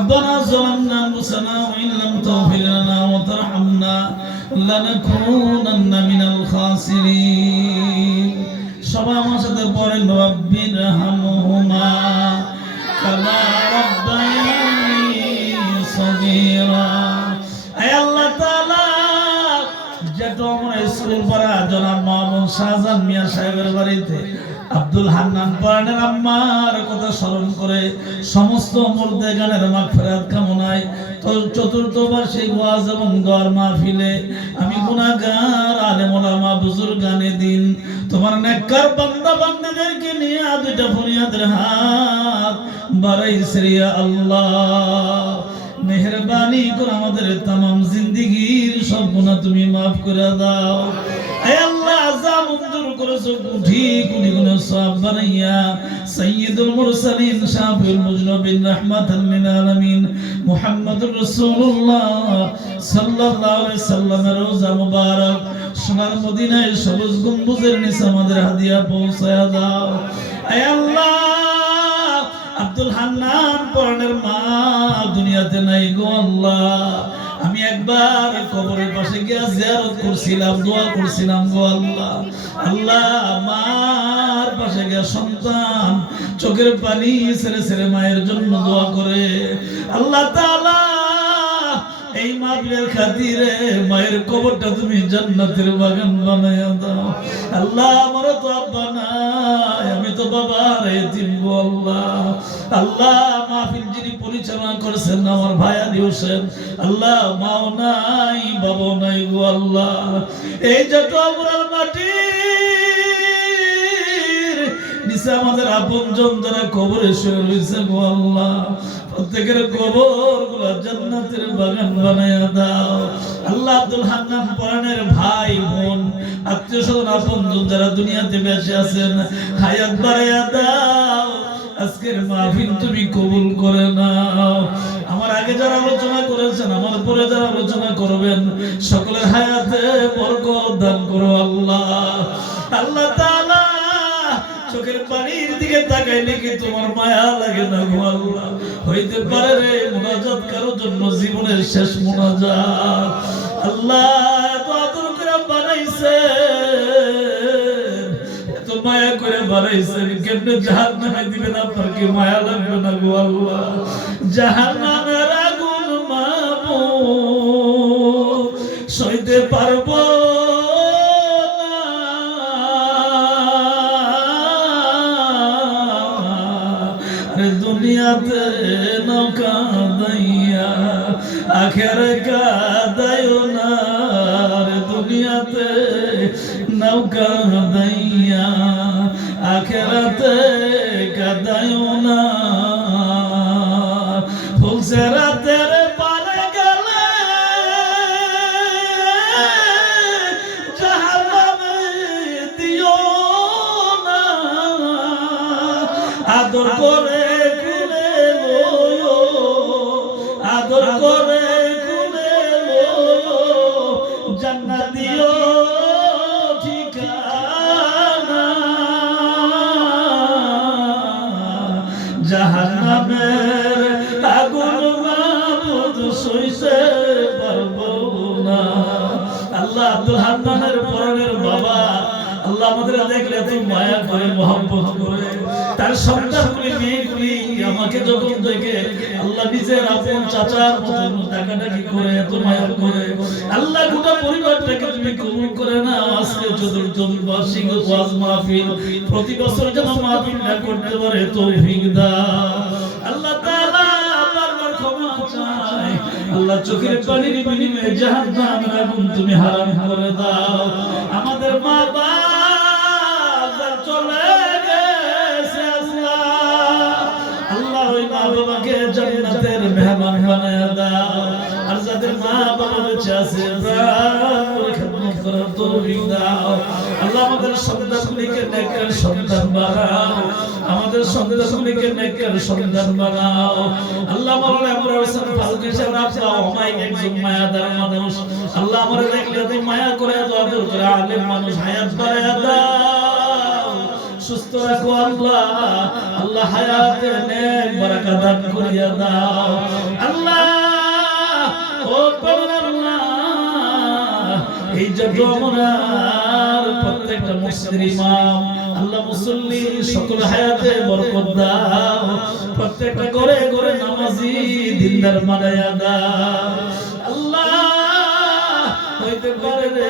ربنا ظلمنا انفسنا وان لم تغفر لنا وترحمنا لنكونن من الخاسرين সবাই আমার সাথে পড়েন রব্বির হামহুমা কামা রব্বায়ানি সগীরা আয় আল্লাহ তাআলা যেটা আমরা স্কুল পড়া জনাব মাহমুদ শাহজাহান মিয়া সাহেবের বাড়িতে আব্দুল হান্নান পরানের আম্মার কথা স্মরণ করে সমস্ত মুর্দে গানের ফেরাত কামনায় তো চতুর্থ বার্ষিক ওয়াজ এবং দোয়ার মাহফিলে আমি গুনাহগার আলেম বুজুর্গ গানে দিন। তোমার নেককার বান্দা বান্দাদেরকে নিয়ে দুইটা ফরিয়াদের হাত বাড়াইছে আল্লাহ। মেহরবানি করে আমাদের তামাম জিন্দিগির গুনাহ তুমি মাফ করে দাও। সবুজ গম্বুজের নিচে আমাদের হাদিয়া পৌঁছায়া দাও। আল্লাহ আব্দুল হান্নান পরনের মা দুনিয়াতে নাই গো আল্লাহ। আমি একবার কবরের পাশে গিয়া জিয়ারত করছিলাম, দোয়া করছিলাম গো আল্লাহ। আল্লাহ, মার পাশে গিয়া সন্তান চোখের পানি ছেড়ে ছেড়ে মায়ের জন্য দোয়া করে। আল্লাহ তাআলা এই মাহফিলের খাতিরে মায়ের কবরটা তুমি জান্নাতের বাগান বানায়া দাও। আল্লাহ আমার তো আব্বা নাই, আমি তো বাবার গো আল্লাহ। আল্লাহ মাহফিল যিনি পরিচালনা করেছেন, আমার ভাই আলী আল্লাহ মাও নাই, বাবাও নাই গো আল্লাহ। এই যত আমরার মাটি নিচে আমাদের আপন জন যারা কবরে শুয়ে রয়েছে আল্লাহ, প্রত্যেকের কবরগুলা জান্নাতের বাগান বানায়া দাও। আল্লাহ আব্দুল হান্নান পরানের ভাই, বোন আত্মীয় স্বজন আপন জন যারা দুনিয়াতে বেঁচে আছেন, হায়াত বাড়াইয়া দাও। আজকের মাহফিল তুমি কবুল করে নাও। আমার আগে যারা আলোচনা করেছেন, আমার পরে যারা আলোচনা করবেন, সকলের হায়াতে বরকত দান করো আল্লাহ। আল্লাহ তাআলা চোখের পানির দিকে তাকাইলে কি তোমার মায়া লাগে না গো আল্লাহ? হইতে পারে রে মুনাজাত কারোর জন্য জীবনের শেষ মুনাজাত। আল্লাহ এত আদর করে বানাইছে এত মায়া করে বানাইছেন, কেমনে জাহান নামে দিবেন আপনার কি মায়া লাগবে না গো আল্লাহ? জাহান দুনিয়াতে নৌকা দাইয়া আখের কাদায় না দুনিয়াতে নৌকা দাইয়া আখেরাতে কাদায় না ফুলসেরাতের পারে গেলে দিও না আদর করে দিও ঠিকানা। জাহান্নামের আগুন মাবুদ না। আল্লাহ আব্দুল হান্নানের পরনের বাবা আমাদের দেখলে মায়া করে, মহব্বত করে। তার সন্তানগুলি, মেয়েগুলি আমাকে যখন দেখে, আল্লাহ নিজের আপন চাচার মতন ডাকাডাকি করে, এত মায়া করে। আল্লাহ গোটা পরিবারটাকে তুমি কবুল করে না আজকে চতুর্থ বার্ষিক মাহফিল। প্রতি বছর যেন মাহফিল না করতে পারে আল্লাহ ক্ষমা চাই আল্লাহ চোখের পানির বিনিময়ে জাহান্নামের আগুন তুমি হারাম করে দাও। আমাদের মা বাবা জান্নাতের মেহমান বানায় দাও। আর যাদের মা বাবা বেঁচে আছে খেদমত করার তৌফিক দাও। আল্লাহ আমাদের সন্তানগুলিকে নেকের সন্তান বানাও। আমাদের সন্তানগুলিকে নেকের সন্তান বানাও। আল্লাহ মাওলানা আমরা হোসেন ফারুক সাহেব আপনার অমাইক একজন মায়াদার মানুষ। আল্লাহ আমরা দেখলে মায়া করে দোয়া করে আলেম মানুষ হায়াত বাড়ায় দাও। সুস্থ রাখো আল্লাহ। আল্লাহ হায়াতে নেক বারাকা দান করিয়া দাও। আল্লাহ, ও আল্লাহ, এই যে যমুনার প্রত্যেকটা মুসলিম আল্লাহ মুসল্লি সকল হায়াতে বরকত দাও। প্রত্যেকটা করে করে নামাজি দিনদার মানায়া দাও। আল্লাহ, হইতে পারে রে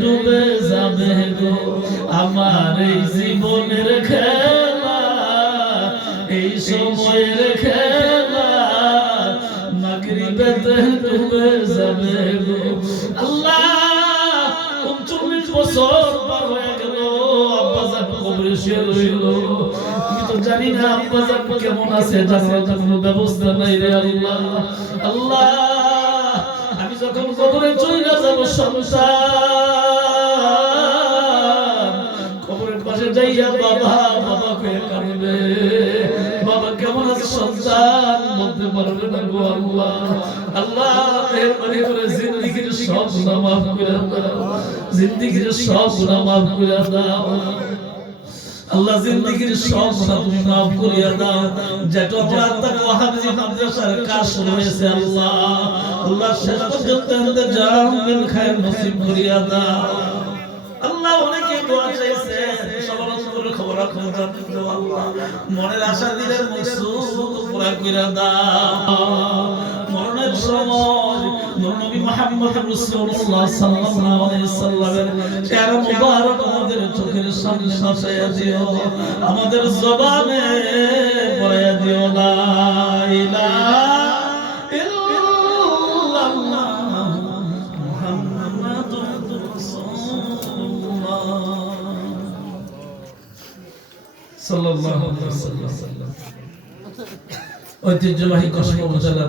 ডুবে যাবে গো। আমার এই জীবনের খেলা। এই সময়ের খেলা। মাগরিবে দেহ ডুবে যাবে গো। আল্লাহ, উনচল্লিশ বছর পার কেমন আছে ব্যবস্থা নাই রে আল্লাহ। আল্লাহ, আমি যখন কবরে চলে যাব সংসার কবরের পাশে যাইয়া বাবা কেমন আছে সন্তান? গো আল্লাহ। আল্লাহ, মেহরবানি করে জিন্দেগির সব গুনাহ মাফ মাফ করে দাও। আল্লাহ জিন্দেগির সব গুনাহ মাফ করিয়া দাও। যেটা অপরাধ তাকে ওয়াহাবি মাদ্রাসার কাজ হয়েছে আল্লাহ। আল্লাহ শেষ পর্যন্ত আমাদের জাম বিল খায়ের নসিব করিয়া দাও। আল্লাহ অনেকে দোয়া চাইছে, সবার খবর রাখো আল্লাহ। মনের আশা দিলের মকসুদ পুরা কইরা দাও। আমাদের চোখের সামনে দিও। আমাদের জবানে পড়ায়া দিও ঐতিহ্যবাহী উপজেলার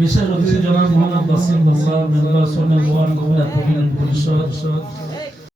বিশেষ অতিথি জনাব মোহাম্মদ বাসিম বাসা মেম্বার সোনাল ওয়ান গোবিন্দ পরিষদ